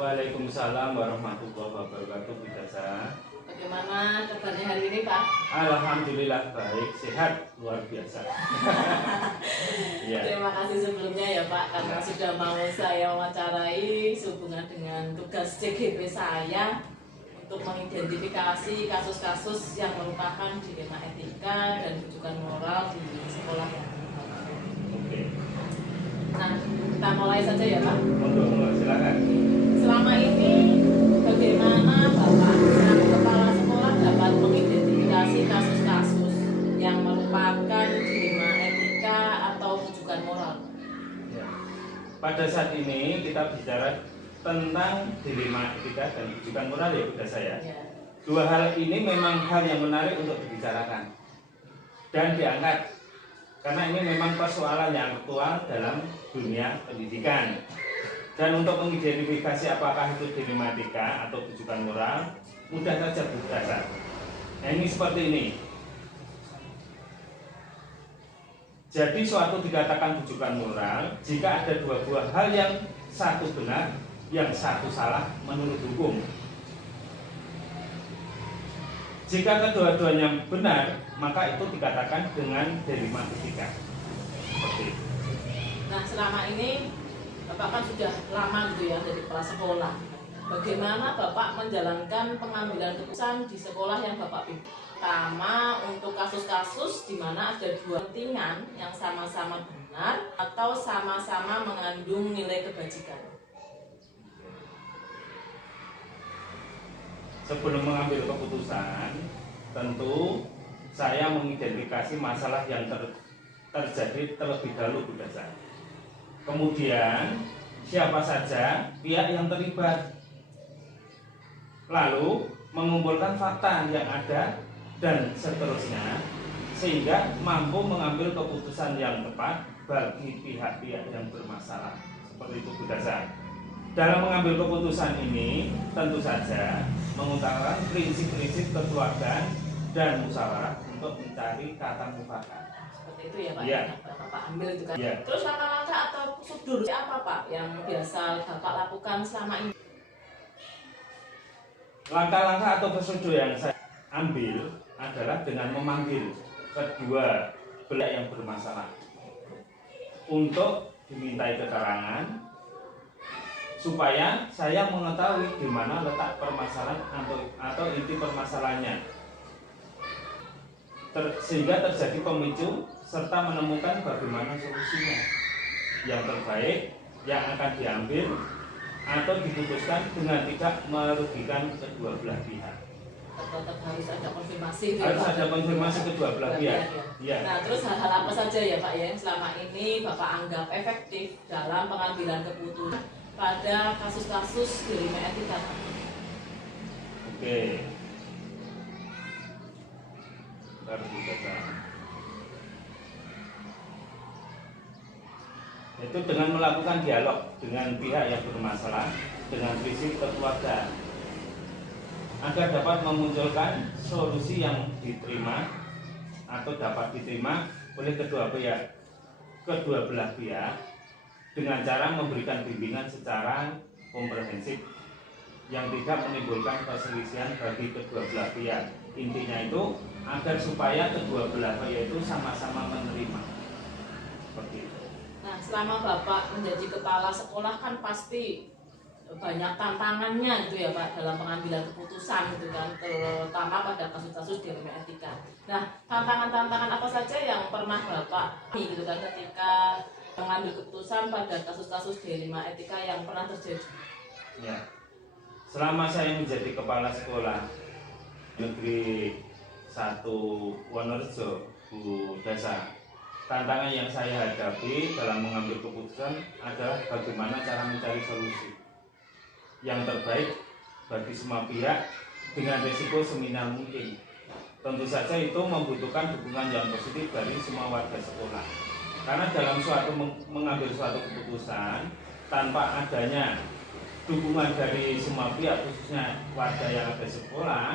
Waalaikumsalam warahmatullahi wabarakatuh, Bu Dasa. Bagaimana kabarnya hari ini, Pak? Alhamdulillah baik, sehat, luar biasa. Ya. Terima kasih sebelumnya ya Pak, karena sudah mau saya wawancarai sehubungan dengan tugas CGP saya untuk mengidentifikasi kasus-kasus yang merupakan dilema etika dan rujukan moral di sekolah ya. Oke. Nah, kita mulai saja ya Pak. Monggo, silakan. Selama ini bagaimana Bapak selaku kepala sekolah dapat mengidentifikasi kasus-kasus yang merupakan dilema etika atau rujukan moral? Ya. Pada saat ini kita bicara tentang dilema etika dan rujukan moral ya Bu Dasa ya. Dua hal ini memang hal yang menarik untuk dibicarakan dan diangkat karena ini memang persoalan yang aktual dalam dunia pendidikan. Dan untuk mengidentifikasi apakah itu dilema etika atau rujukan moral, mudah saja Bu Dasa. Nah, ini seperti ini. Jadi suatu dikatakan rujukan moral jika ada dua buah hal yang satu benar, yang satu salah menurut hukum. Jika kedua-duanya benar, maka itu dikatakan dengan dilema etika. Seperti itu. Nah, selama ini Bapak kan sudah lama gitu ya dari kepala sekolah. Bagaimana Bapak menjalankan pengambilan keputusan di sekolah yang Bapak pimpin? Pertama, untuk kasus-kasus di mana ada dua kepentingan yang sama-sama benar atau sama-sama mengandung nilai kebajikan. Sebelum mengambil keputusan, tentu saya mengidentifikasi masalah yang terjadi terlebih dahulu Bu Dasa. Kemudian siapa saja pihak yang terlibat. Lalu mengumpulkan fakta yang ada dan seterusnya sehingga mampu mengambil keputusan yang tepat bagi pihak-pihak yang bermasalah. Seperti itu Bu Dasa. Dalam mengambil keputusan ini tentu saja mengutarakan prinsip-prinsip kekeluargaan dan musyawarah untuk mencari kata mufakat. Seperti itu ya Pak, ya. Bapak ambil itu kan. Ya. Terus langkah-langkah atau prosedur apa Pak yang biasa Bapak lakukan selama ini? Langkah-langkah atau prosedur yang saya ambil adalah dengan memanggil kedua belah yang bermasalah untuk dimintai keterangan supaya saya mengetahui di mana letak permasalahan atau inti permasalahannya, sehingga terjadi pemicu serta menemukan bagaimana solusinya yang terbaik yang akan diambil atau diputuskan dengan tidak merugikan kedua belah pihak. Tetap harus ada konfirmasi. Harus ada konfirmasi kedua belah pihak. Ya. Nah, terus hal-hal apa saja ya Pak ya yang selama ini Bapak anggap efektif dalam pengambilan keputusan pada kasus-kasus dilema etika? Oke. Harus dibaca. Itu dengan melakukan dialog dengan pihak yang bermasalah dengan prinsip kekeluargaan agar dapat memunculkan solusi yang diterima atau dapat diterima oleh kedua belah pihak dengan cara memberikan bimbingan secara komprehensif yang tidak menimbulkan perselisihan bagi kedua belah pihak. Intinya itu agar supaya kedua belah pihak itu sama-sama menerima. Seperti itu. Nah, selama Bapak menjadi kepala sekolah kan pasti banyak tantangannya gitu ya Pak dalam pengambilan keputusan gitu kan, terutama pada kasus-kasus dilema etika. Nah, tantangan-tantangan apa saja yang pernah Bapak gitu kan ketika mengambil keputusan pada kasus-kasus dilema etika yang pernah terjadi? Ya. Selama saya menjadi kepala sekolah Negeri 1 Wonorejo Bu Dasa, tantangan yang saya hadapi dalam mengambil keputusan adalah bagaimana cara mencari solusi yang terbaik bagi semua pihak dengan risiko seminimal mungkin. Tentu saja itu membutuhkan dukungan yang positif dari semua warga sekolah. Karena dalam mengambil suatu keputusan tanpa adanya dukungan dari semua pihak, khususnya warga yang ada di sekolah,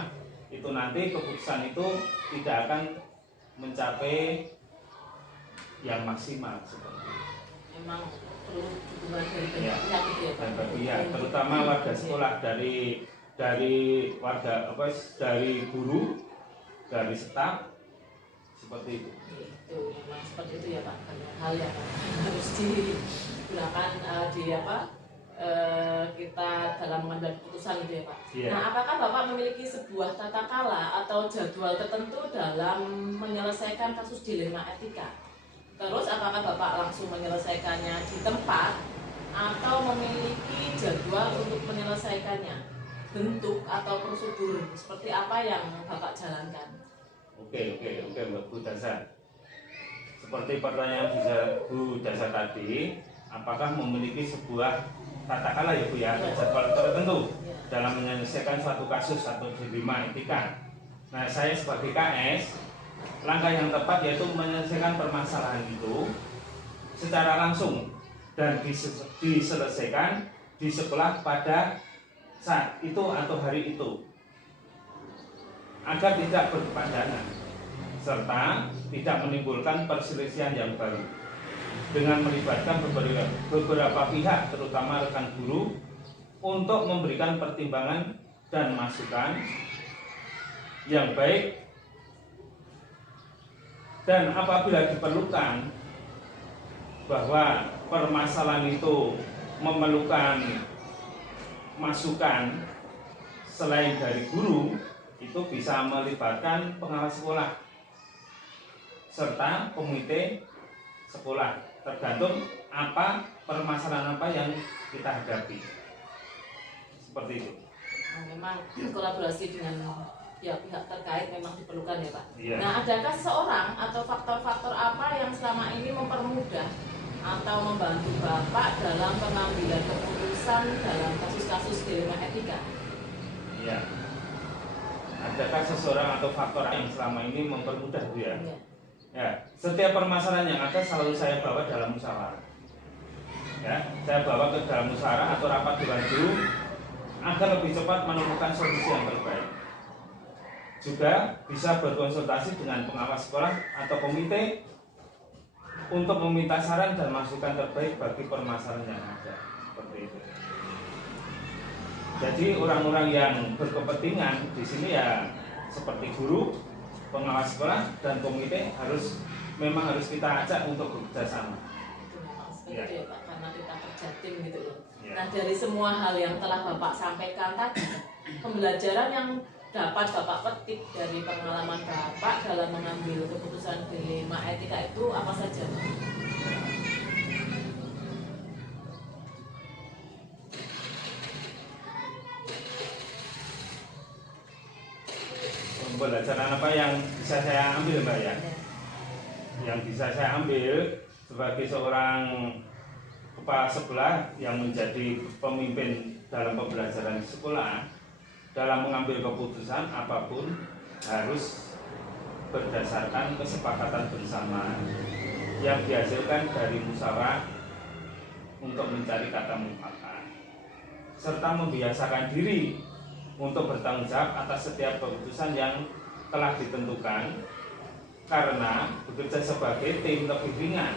itu nanti keputusan itu tidak akan mencapai yang maksimal seperti itu. Memang perlu dukungan dari banyak Ya. pihak gitu ya Pak. Dan bagi ya, terutama warga sekolah dari warga apa dari guru, dari staf seperti itu. Itu memang seperti itu ya Pak, banyak hal yang harus digunakan di apa kita dalam mengambil keputusan gitu ya Pak. Iya. Nah, apakah Bapak memiliki sebuah tata cara atau jadwal tertentu dalam menyelesaikan kasus dilema etika? Terus apakah Bapak langsung menyelesaikannya di tempat atau memiliki jadwal untuk menyelesaikannya? Bentuk atau prosedur seperti apa yang Bapak jalankan? Oke Bu Dasa. Seperti pertanyaan Bu Dasa tadi, apakah memiliki sebuah tata cara ya Bu ya, jadwal tertentu dalam menyelesaikan suatu kasus atau dilema etika? Nah, saya sebagai KS, langkah yang tepat yaitu menyelesaikan permasalahan itu secara langsung dan diselesaikan di sekolah pada saat itu atau hari itu, agar tidak berkepanjangan serta tidak menimbulkan perselisihan yang baru dengan melibatkan beberapa pihak terutama rekan guru untuk memberikan pertimbangan dan masukan yang baik, dan apabila diperlukan bahwa permasalahan itu memerlukan masukan selain dari guru, itu bisa melibatkan pengawas sekolah serta komite sekolah, tergantung apa permasalahan apa yang kita hadapi. Seperti itu. Nah, memang kolaborasi dengan pihak terkait memang diperlukan ya Pak. Iya. Nah, adakah seseorang atau faktor-faktor apa yang selama ini mempermudah atau membantu Bapak dalam pengambilan keputusan dalam kasus-kasus dilema etika? Iya. Adakah seseorang atau faktor yang selama ini mempermudah Bu ya? Iya. Ya, setiap permasalahan yang ada selalu saya bawa dalam musyawarah. Ya, saya bawa ke dalam musyawarah atau rapat dewan guru agar lebih cepat menemukan solusi yang terbaik. Juga bisa berkonsultasi dengan pengawas sekolah atau komite untuk meminta saran dan masukan terbaik bagi permasalahan yang ada. Seperti itu. Jadi orang-orang yang berkepentingan di sini ya seperti guru, pengawas sekolah dan komite memang harus kita ajak untuk bekerja sama. Itu memang seperti Ya. itu ya Pak, karena kita kerja tim gitu ya. Ya. Nah, dari semua hal yang telah Bapak sampaikan tadi, pembelajaran yang dapat Bapak petik dari pengalaman Bapak dalam mengambil keputusan dilema etika itu apa saja? Pembelajaran apa yang bisa saya ambil Mbak ya? Yang bisa saya ambil sebagai seorang kepala sekolah yang menjadi pemimpin dalam pembelajaran di sekolah, dalam mengambil keputusan apapun harus berdasarkan kesepakatan bersama yang dihasilkan dari musyawarah untuk mencari kata mufakat, serta membiasakan diri untuk bertanggung jawab atas setiap keputusan yang telah ditentukan, karena bekerja sebagai tim lebih ringan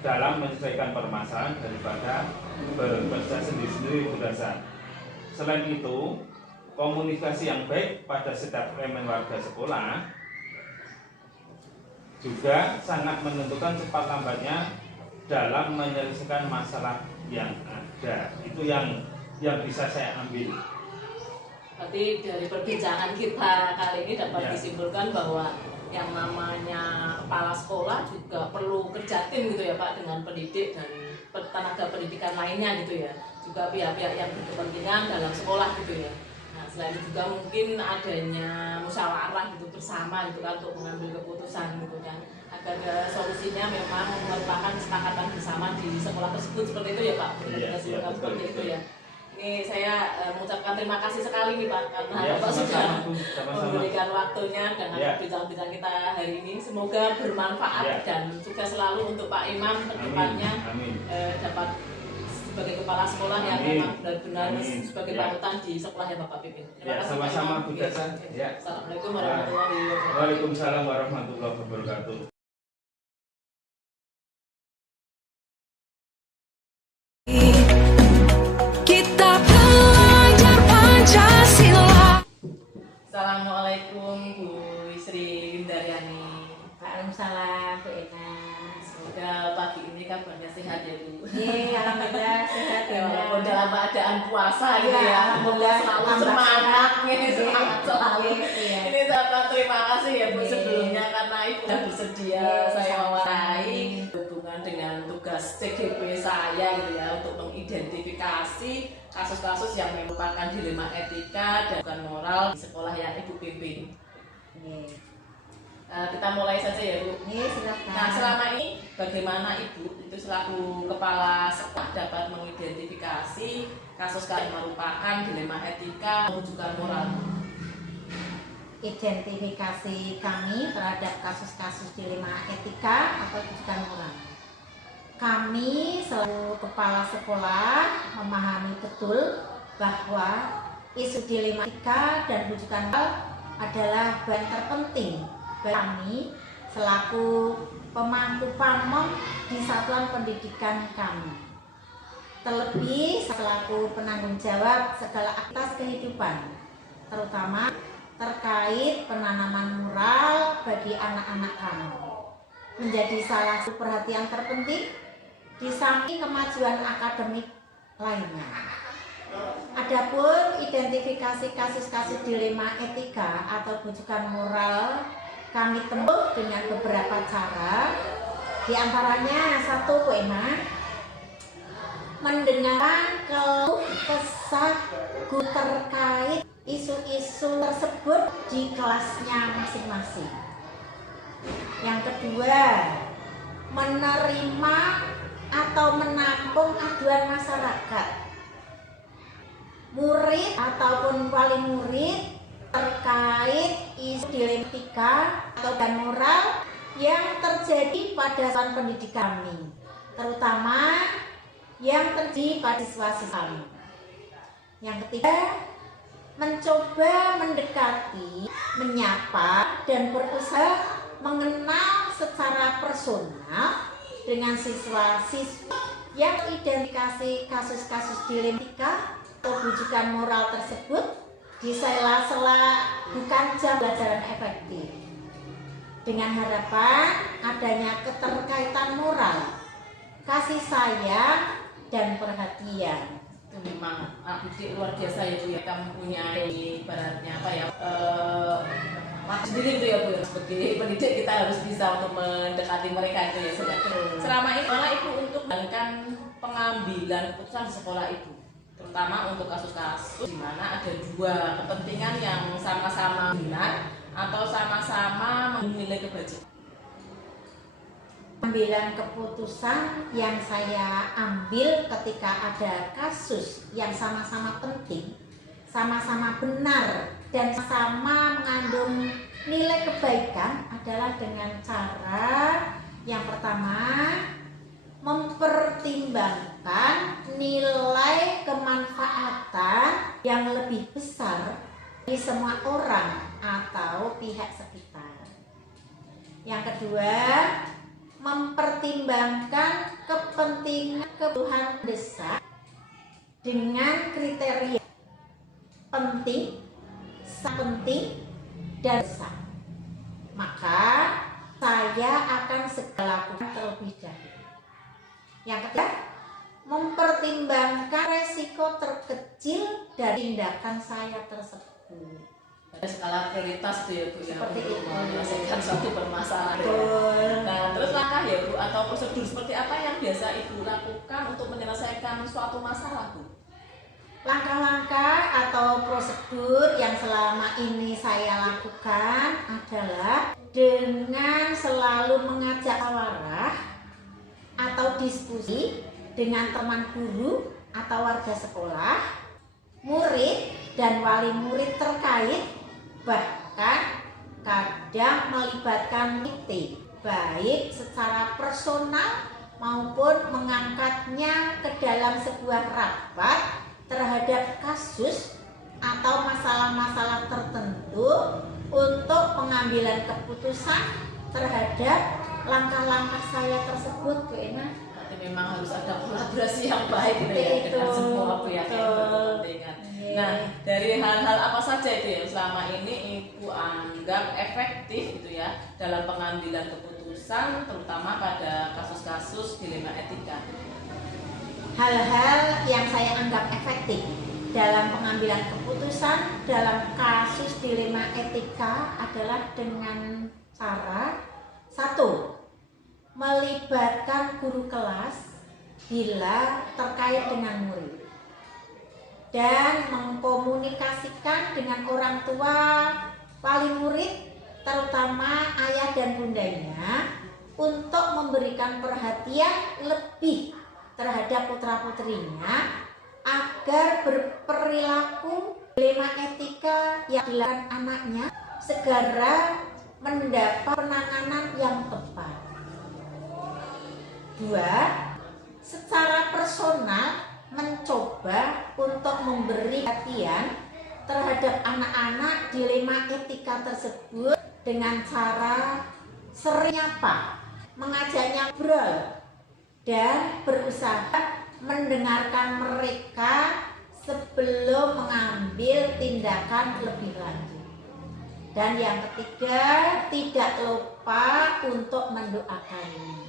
dalam menyelesaikan permasalahan daripada bekerja sendiri-sendiri berdasar. Selain itu, komunikasi yang baik pada setiap elemen warga sekolah juga sangat menentukan cepat lambatnya dalam menyelesaikan masalah yang ada. Itu yang bisa saya ambil. Berarti dari perbincangan kita kali ini dapat Ya. disimpulkan bahwa yang namanya kepala sekolah juga perlu kerja tim gitu ya Pak, dengan pendidik dan tenaga pendidikan lainnya gitu ya, juga pihak-pihak yang berkepentingan dalam sekolah gitu ya. Nah, selain itu juga mungkin adanya musyawarah gitu bersama gitu kan untuk mengambil keputusan gitu kan, agar solusinya memang merupakan kesepakatan bersama di sekolah tersebut, seperti itu ya Pak. Iya, Kesimpulan betul, seperti itu betul. ya. Ini saya mengucapkan terima kasih sekali nih Pak, karena Ya, Bapak sudah sama-sama. memberikan waktunya dengan Ya. bincang-bincang kita hari ini. Semoga bermanfaat Ya. dan sukses selalu untuk Pak Imam ke depannya, Amin. dapat sebagai kepala sekolah yang Amin. memang benar-benar Amin. sebagai Ya. panutan di sekolah yang Bapak pimpin. Ya, sama-sama, Bu Dasa. Ya. Assalamualaikum warahmatullahi wabarakatuh. Waalaikumsalam warahmatullahi wabarakatuh. Assalamualaikum Bu Sri Windaryani. Waalaikumsalam Bu Ena. Semoga pagi ini kabarnya sehat ya Bu. Alhamdulillah sehat ya. Walaupun dalam keadaan puasa gitu ya. Alhamdulillah Selalu semangat nih, Iya, semangat selalu. iya. Ini dapat terima kasih ya Bu Iya. sebelumnya karena Ibu sudah bersedia Iya, saya sama-sama. wawancarain hubungan dengan tugas CGP saya gitu ya untuk mengidentifikasi kasus-kasus yang merupakan dilema etika dan bukan moral di sekolah yang Ibu pimpin. Kita mulai saja ya Bu. Silakan. Nah, selama ini bagaimana Ibu itu selaku kepala sekolah dapat mengidentifikasi kasus yang merupakan dilema etika rujukan moral? Identifikasi kami terhadap kasus-kasus dilema etika atau rujukan moral. Kami selaku kepala sekolah memahami betul bahwa isu dilema etika dan rujukan moral adalah bagian terpenting bagi kami selaku pemangku pamong di satuan pendidikan kami. Terlebih selaku penanggung jawab segala aktivitas kehidupan, terutama terkait penanaman moral bagi anak-anak kami. Menjadi salah satu perhatian terpenting di samping kemajuan akademik lainnya. Adapun identifikasi kasus-kasus dilema etika atau rujukan moral kami tempuh dengan beberapa cara. Di antaranya satu, Bu Ema, mendengarkan keluh kesah guru terkait isu-isu tersebut di kelasnya masing-masing. Yang kedua, menerima atau menampung aduan masyarakat, murid ataupun wali murid terkait isu dilema etika atau dan moral yang terjadi pada satuan pendidikan kami, terutama yang terjadi pada siswa-siswa kami. Yang ketiga, mencoba mendekati, menyapa dan berusaha mengenal secara personal dengan siswa-siswa yang identifikasi kasus-kasus dilema etika atau rujukan moral tersebut di sela-sela bukan jam pelajaran efektif, dengan harapan adanya keterkaitan moral, kasih sayang dan perhatian. Itu memang didik luar biasa ya Bu ya. Kita mempunyai ibaratnya apa ya, waktu sendiri itu ya Bu ya. Sebagai pendidik kita harus bisa untuk mendekati mereka itu ya sudah. Selama ini malah Ibu untuk melakukan pengambilan keputusan di sekolah Ibu, terutama untuk kasus-kasus di mana ada dua kepentingan yang sama-sama benar atau sama-sama menilai kebajikan. Pengambilan keputusan yang saya ambil ketika ada kasus yang sama-sama penting, sama-sama benar, dan sama mengandung nilai kebaikan adalah dengan cara yang pertama, mempertimbangkan nilai kemanfaatan yang lebih besar di semua orang atau pihak sekitar. Yang kedua, mempertimbangkan kepentingan kebutuhan mendesak dengan kriteria penting, sangat penting, dan besar. Maka saya akan segera lakukan terlebih dahulu. Yang ketiga, mempertimbangkan resiko terkecil dari tindakan saya tersebut. Ada skala prioritas tuh ya Bu ya, Seperti untuk itu. menyelesaikan suatu permasalahan. Nah, terus langkah ya Bu atau prosedur seperti apa yang biasa Ibu lakukan untuk menyelesaikan suatu masalah Bu? Langkah-langkah atau prosedur yang selama ini saya lakukan adalah dengan selalu mengajak musyawarah atau diskusi dengan teman guru atau warga sekolah, murid dan wali murid terkait, bahkan kadang melibatkan kita baik secara personal maupun mengangkatnya ke dalam sebuah rapat terhadap kasus atau masalah-masalah tertentu untuk pengambilan keputusan terhadap langkah-langkah saya tersebut, Bu Ena. Berarti memang harus ada kolaborasi yang baik gitu ya dengan semua pihak yang berkepentingan. Nah, dari hal-hal apa saja itu yang selama ini Ibu anggap efektif gitu ya dalam pengambilan keputusan, terutama pada kasus-kasus dilema etika? Hal-hal yang saya anggap efektif dalam pengambilan keputusan dalam kasus dilema etika adalah dengan cara satu, melibatkan guru kelas bila terkait dengan murid dan mengkomunikasikan dengan orang tua wali murid, terutama ayah dan bundanya, untuk memberikan perhatian lebih terhadap putra-putrinya agar berperilaku dilema etika yang dilakukan anaknya segera mendapat penanganan yang tepat. Dua, secara personal mencoba untuk memberi perhatian terhadap anak-anak dilema etika tersebut dengan cara sering nyapa, mengajaknya ngobrol, dan berusaha mendengarkan mereka sebelum mengambil tindakan lebih lanjut. Dan yang ketiga, tidak lupa untuk mendoakannya.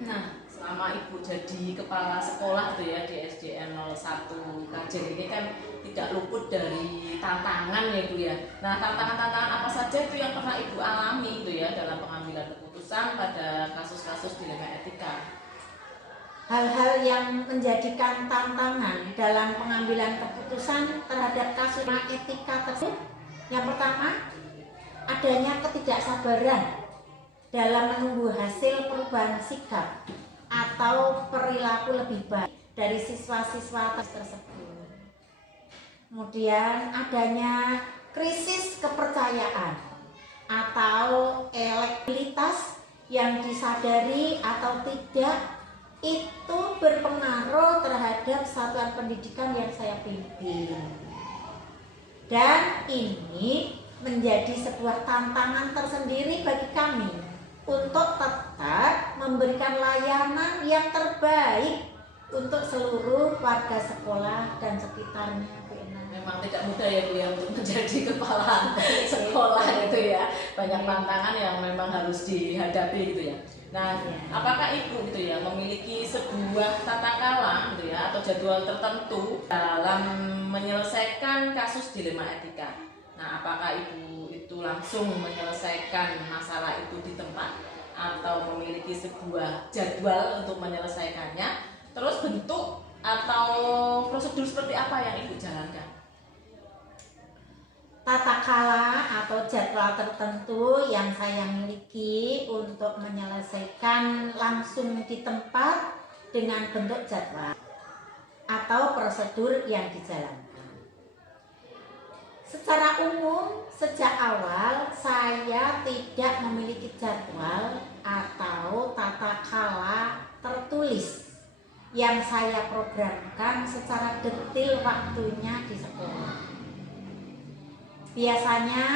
Nah, selama Ibu jadi kepala sekolah tuh ya di SDN 01 Kajen ini kan tidak luput dari tantangan ya Ibu ya. Nah, tantangan-tantangan apa saja itu yang pernah Ibu alami itu ya dalam pengambilan keputusan pada kasus-kasus dilema etika? Hal-hal yang menjadikan tantangan dalam pengambilan keputusan terhadap kasus etika tersebut, yang pertama, adanya ketidaksabaran dalam menunggu hasil perubahan sikap atau perilaku lebih baik dari siswa-siswa tersebut. Kemudian adanya krisis kepercayaan atau elektabilitas yang disadari atau tidak itu berpengaruh terhadap satuan pendidikan yang saya pimpin. Dan ini menjadi sebuah tantangan tersendiri bagi kami untuk tetap memberikan layanan yang terbaik untuk seluruh warga sekolah dan sekitarnya. Memang tidak mudah ya Bu ya untuk menjadi kepala sekolah itu ya, banyak tantangan yang memang harus dihadapi gitu ya. Nah, apakah Ibu gitu ya memiliki sebuah tata cara gitu ya atau jadwal tertentu dalam menyelesaikan kasus dilema etika? Nah, apakah Ibu itu langsung menyelesaikan masalah itu di tempat atau memiliki sebuah jadwal untuk menyelesaikannya? Terus bentuk atau prosedur seperti apa yang Ibu jalankan? Tata cara atau jadwal tertentu yang saya miliki untuk menyelesaikan langsung di tempat dengan bentuk jadwal atau prosedur yang dijalankan. Secara umum, sejak awal saya tidak memiliki jadwal atau tata cara tertulis yang saya programkan secara detail waktunya di sekolah. Biasanya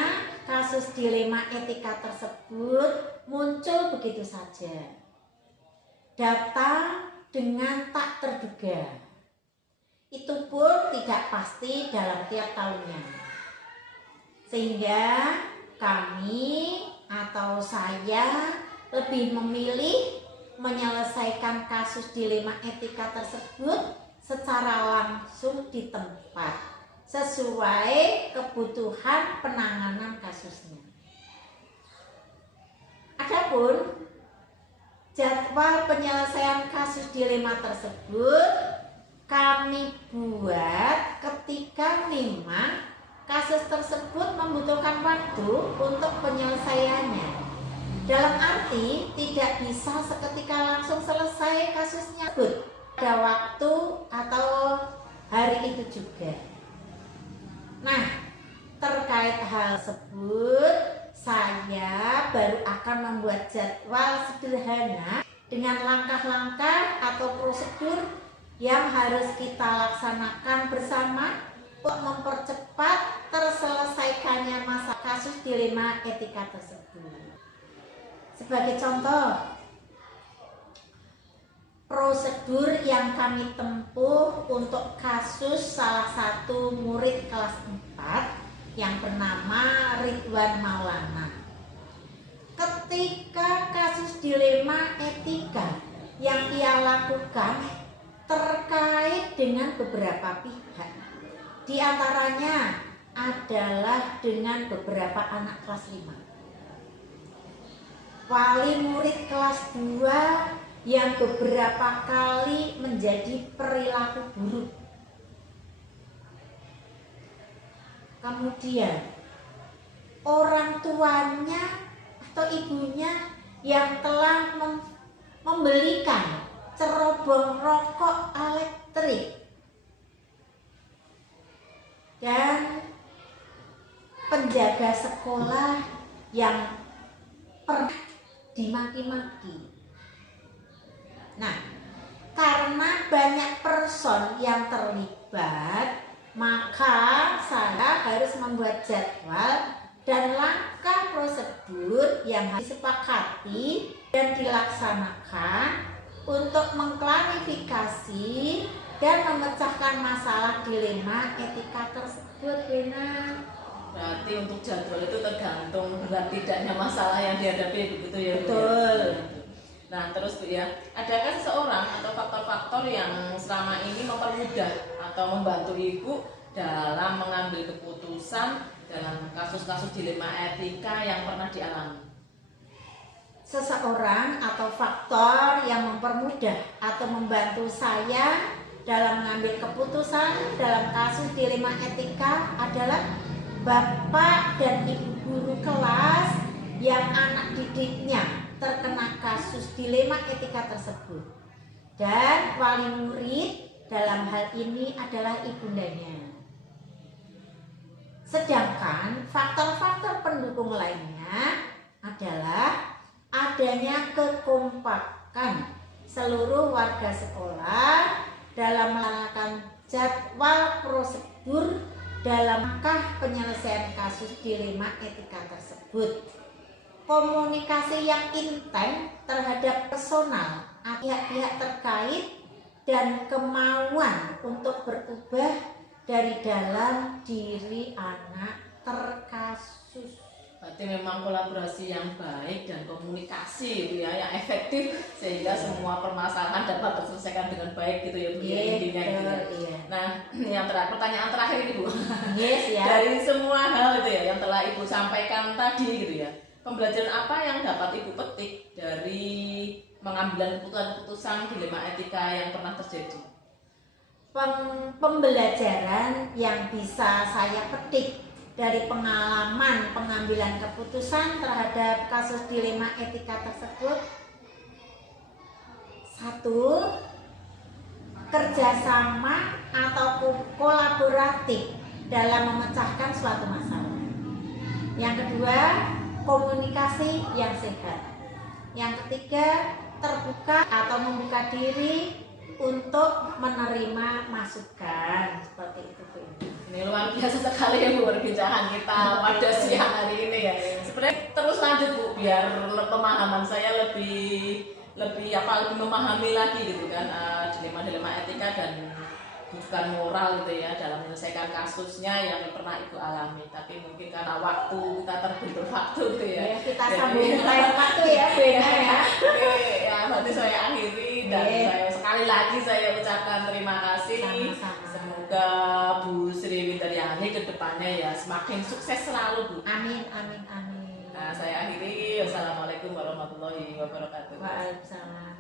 kasus dilema etika tersebut muncul begitu saja, datang dengan tak terduga. Itu pun tidak pasti dalam tiap tahunnya, sehingga kami atau saya lebih memilih menyelesaikan kasus dilema etika tersebut secara langsung di tempat sesuai kebutuhan penanganan kasusnya. Adapun jadwal penyelesaian kasus dilema tersebut kami buat ketika memang kasus tersebut membutuhkan waktu untuk penyelesaiannya. Dalam arti tidak bisa seketika langsung selesai kasusnya, ada waktu atau hari itu juga. Nah, terkait hal tersebut, saya baru akan membuat jadwal sederhana dengan langkah-langkah atau prosedur yang harus kita laksanakan bersama untuk mempercepat terselesaikannya masa kasus dilema etika tersebut. Sebagai contoh, prosedur yang kami tempuh untuk kasus salah satu murid kelas 4 yang bernama Ridwan Maulana. Ketika kasus dilema etika yang ia lakukan terkait dengan beberapa pihak, di antaranya adalah dengan beberapa anak kelas 5. Wali murid kelas 2 yang beberapa kali menjadi perilaku buruk. Kemudian orang tuanya atau ibunya yang telah membelikan cerobong rokok elektrik dan penjaga sekolah yang pernah dimaki-maki. Nah, karena banyak person yang terlibat, maka saya harus membuat jadwal dan langkah prosedur yang harus disepakati dan dilaksanakan untuk mengklarifikasi dan memecahkan masalah dilema etika tersebut. Benar. Berarti untuk jadwal itu tergantung berat tidaknya masalah yang dihadapi, begitu ya Bu? Betul. Nah terus Bu ya, adakah seseorang atau faktor-faktor yang selama ini mempermudah atau membantu Ibu dalam mengambil keputusan dalam kasus-kasus dilema etika yang pernah dialami? Seseorang atau faktor yang mempermudah atau membantu saya dalam mengambil keputusan dalam kasus dilema etika adalah bapak dan ibu guru kelas yang anak didiknya terkena kasus dilema etika tersebut, dan wali murid dalam hal ini adalah ibundanya. Sedangkan faktor-faktor pendukung lainnya adalah adanya kekompakan seluruh warga sekolah dalam melaksanakan jadwal prosedur dalam langkah penyelesaian kasus dilema etika tersebut. Komunikasi yang intens terhadap personal pihak-pihak terkait dan kemauan untuk berubah dari dalam diri anak terkasus. Berarti memang kolaborasi yang baik dan komunikasi gitu ya, yang efektif sehingga semua permasalahan dapat terselesaikan dengan baik gitu ya Bu, intinya gitu ya. Iya. Nah, yang pertanyaan terakhir ini Bu. Yes ya. Dari semua hal itu ya yang telah Ibu sampaikan tadi gitu ya, pembelajaran apa yang dapat Ibu petik dari mengambil keputusan dilema etika yang pernah terjadi? Pembelajaran yang bisa saya petik dari pengalaman pengambilan keputusan terhadap kasus dilema etika tersebut: 1. Kerjasama atau kolaboratif dalam memecahkan suatu masalah. Yang kedua, komunikasi yang sehat. Yang ketiga, terbuka atau membuka diri untuk menerima masukan. Seperti itu Bu. Ini luar biasa sekali ya Bu perbincangan kita pada siang hari ini ya. Sebenarnya terus lanjut Bu, biar pemahaman saya lebih memahami lagi gitu kan, dilema etika dan bukan moral gitu ya dalam menyelesaikan kasusnya yang pernah Ibu alami. Tapi mungkin karena waktu kita terbentur waktu gitu ya. Kita sambung lain waktu ya Bu ya. Ya, berarti saya akhiri dan sekali lagi saya ucapkan terima kasih. Sama-sama. Semoga Bu Sri Wintaryani ke depannya ya semakin sukses selalu Bu. Amin, amin, amin. Nah, saya akhiri. Wassalamualaikum warahmatullahi wabarakatuh. Waalaikumsalam.